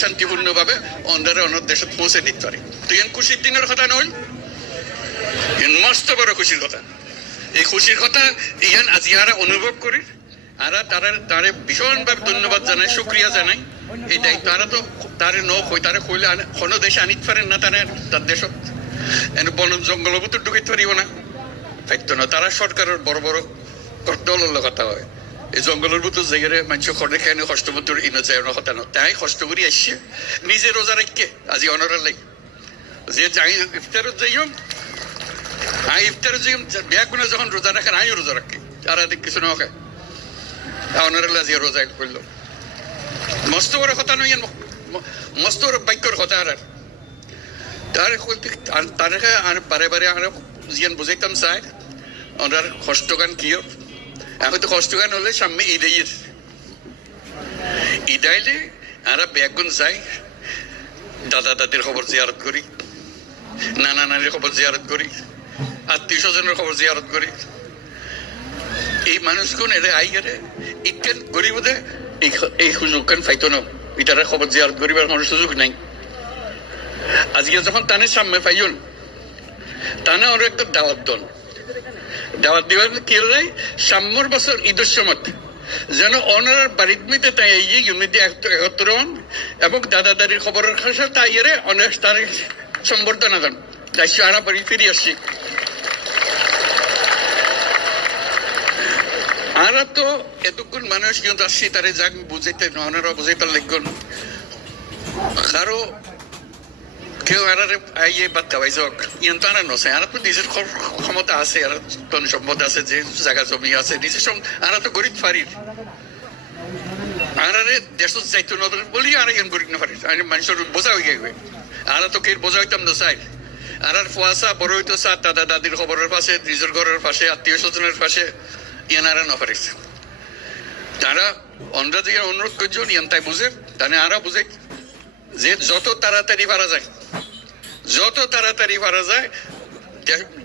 শান্তিপূর্ণভাবে অন্ধারে অন্য দেশত পৌঁছে দিতে পারে। তো ইয়ান খুশির দিনের কথা নয় ইয়ান মস্ত বড় খুশির কথা। এই খুশির কথা ইয়ান আজি আরা অনুভব করি, আরা তারা তারে ভীষণভাবে ধন্যবাদ জানাই শুক্রিয়া জানাই এই দায়িত্ব আরা তো তারে ন কই তারে কইলে কোনো দেশে আনিত পারেন না তারা, তার দেশত। এনে বন জঙ্গল ভিতর ঢুকিতে পারিব না। পাইত না, তারা সরকারের বড় বড় দলের কথা হয়। এই জঙ্গলের ভিতর জায়গায় মানুষ খড়ে খাই কষ্ট মতো ইনো যায় না কথা তাই কষ্ট করে আসছে নিজে রোজা রাখকে আজি অনরের লাগে। যে যাই ইফতারত যাইম আই ইফতার যাইম বিয়া কোনে যখন রোজা রাখেন আমিও রোজা রাখি আর আদিক কিছু না খায় অনরের আজি রোজা করল মস্ত বড় কথা নয় মস্ত বড় বাক্যর কথা আর। তার তার আর বারে বারে আর জিয়ান বুঝাইতাম চাই। ওনার কষ্টগান কিয়? কষ্টগান হলে? সামনে ঈদের ঈদাইলে আরা ব্যাগুন যাই দাদা দাদির খবর জিয়ারত করি, নানা নানির খবর জিয়ারত করি, আত্মীয় স্বজনের খবর জিয়ারত করি। এই মানুষগুন এরে আই গেলে ইকেন গরিবদে এই সুযোগ কান ফাইতো না। ইটারে খবর জিয়ারত করিবার কোনো সুযোগ নাই। আজকে যখন তানে সামনে পাইন তানে ওর একটা দাওয়াত দন দাওয়াত দিবার কি হল সাম্যর বছর ঈদের সময় যেন অনার মধ্যে তাই এই ইউনিটি একত্র হন এবং দাদা দাদির খবরের কাছে তাই এরে অনেক তার সম্বর্ধনা দেন। তাই সারা বাড়ি ফিরে আসছি। আর তো এতক্ষণ মানুষ কিন্তু আসছি, তারে যাক বুঝাইতে ওনারা বুঝাইতে লিখুন কারও কেউ আর আইয়ে বাদ খাওয়াই যাক ইয়ান তো আর নছে তো নিজের ক্ষমতা আছে আর ধন সম্পদ আছে যে জায়গা জমি আছে নিজের সঙ্গে আর তো গরিব ফারির আর দেশ যাইতো নদর বলি আর ইয়ান গরিব না ফারির আর মানুষের বোঝা হয়ে গেবে আর তো কে বোঝা হইতাম না চাই আর আর ফুয়াশা বড় হইতো চা দাদা দাদির খবরের পাশে নিজের ঘরের পাশে আত্মীয় স্বজনের পাশে ইয়ান আর না ফারিস তারা অন্ধ্রা অনুরোধ করছেন ইয়ান তাই বুঝে তানে আরা বুঝে যে যত তাড়াতাড়ি পারা যায় যত তাড়াতাড়ি পারা যায়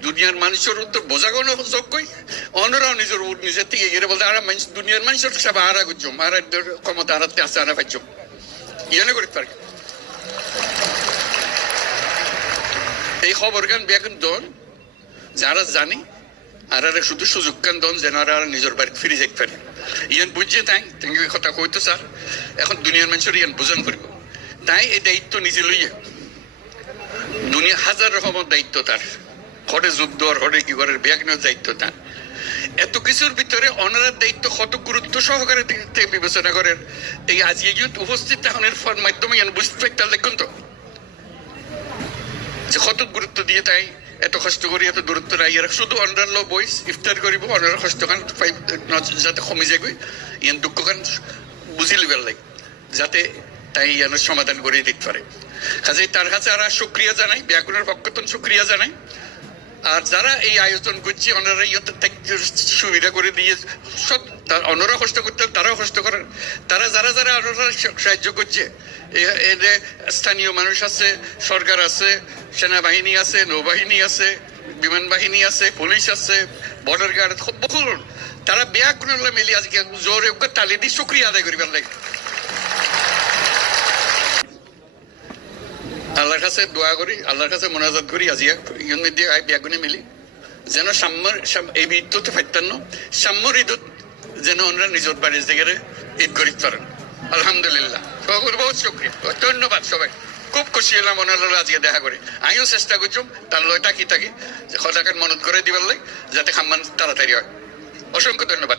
দুনিয়ার মানুষের উত্তর বোঝা কোনো যোগ্যই। অন্যরাও নিজের নিজের থেকে গেলে বলতে, আর মানুষ, দুনিয়ার মানুষের সব আরা গুজম আর ক্ষমতা আরাতে আছে আরা করতে পারি এই খবর গান দন যারা জানি, আর আর শুধু সুযোগ গান দন যেন আর নিজের বাড়িতে ফিরে যেতে পারে। ইয়ান বুঝছে তাই? তুমি কথা কইতো স্যার। এখন দুনিয়ার মানুষের ইয়ান বোঝান করিব। তাই এই দায়িত্ব নিজে লইয়া দুনিয়া হাজার রকমের দায়িত্ব তার হরে যুদ্ধ হরে কি করে ব্যাগনের দায়িত্ব তার এত কিছুর ভিতরে অনারার দায়িত্ব কত গুরুত্ব সহকারে বিবেচনা করেন এই আজকে যদি উপস্থিত ফোন মাধ্যমে বুঝতে পারতে দেখুন তো। যে কত গুরুত্ব দিয়ে তাই, এত কষ্ট করি এত দূরত্ব নাই ইয়ার শুধু অন্ডার লো বইস ইফতার করিব অনার কষ্ট কান পাই- ন- যাতে কমে যায়গৈ। ইয়ান দুঃখ কান বুঝি লিবার লাগে, যাতে তাই ইয়ানোর সমাধান করে দিতে পারে কাজে তার কাছে আর শুক্রিয়া জানাই ব্যাকুণের পক্ষতন শুক্রিয়া জানাই। আর যারা এই আয়োজন করছে, ওনারা ইয়তে সুবিধা করে দিয়ে সব অন্যরা কষ্ট করতে তারাও কষ্ট করেন। তারা যারা যারা ওনারা সাহায্য করছে, এ- এ স্থানীয় মানুষ আছে, সরকার আছে, সেনাবাহিনী আছে, নৌবাহিনী আছে, বিমান বাহিনী আছে, পুলিশ আছে বর্ডার গার্ড বহু তারা ব্যাকুণের মিলি আজকে জোরে ওকে তালি দিয়ে শুক্রিয়া আদায় করিবার লাগে। আল্লাহর কাছে দোয়া করি, আল্লাহর কাছে মোনাজাত করি আজি ইয়ন দিয়ে বিয়াগুনে মিলি। যেন সাম্যর এই ঈদতে ফাইতান্ন সাম্যর ঈদত যেন ওনারা নিজের বাড়ির জায়গায় ঈদ করিতে পারেন আলহামদুলিল্লাহ। বহুত শুক্রিয়া। ধন্যবাদ সবাই খুব খুশি হলাম ওনার আজকে দেখা করে আমিও চেষ্টা করছুম তার লয় থাকি যে সদাকার মনত করে দিবার লাগে, যাতে খাম্মান তাড়াতাড়ি হয়। অসংখ্য ধন্যবাদ।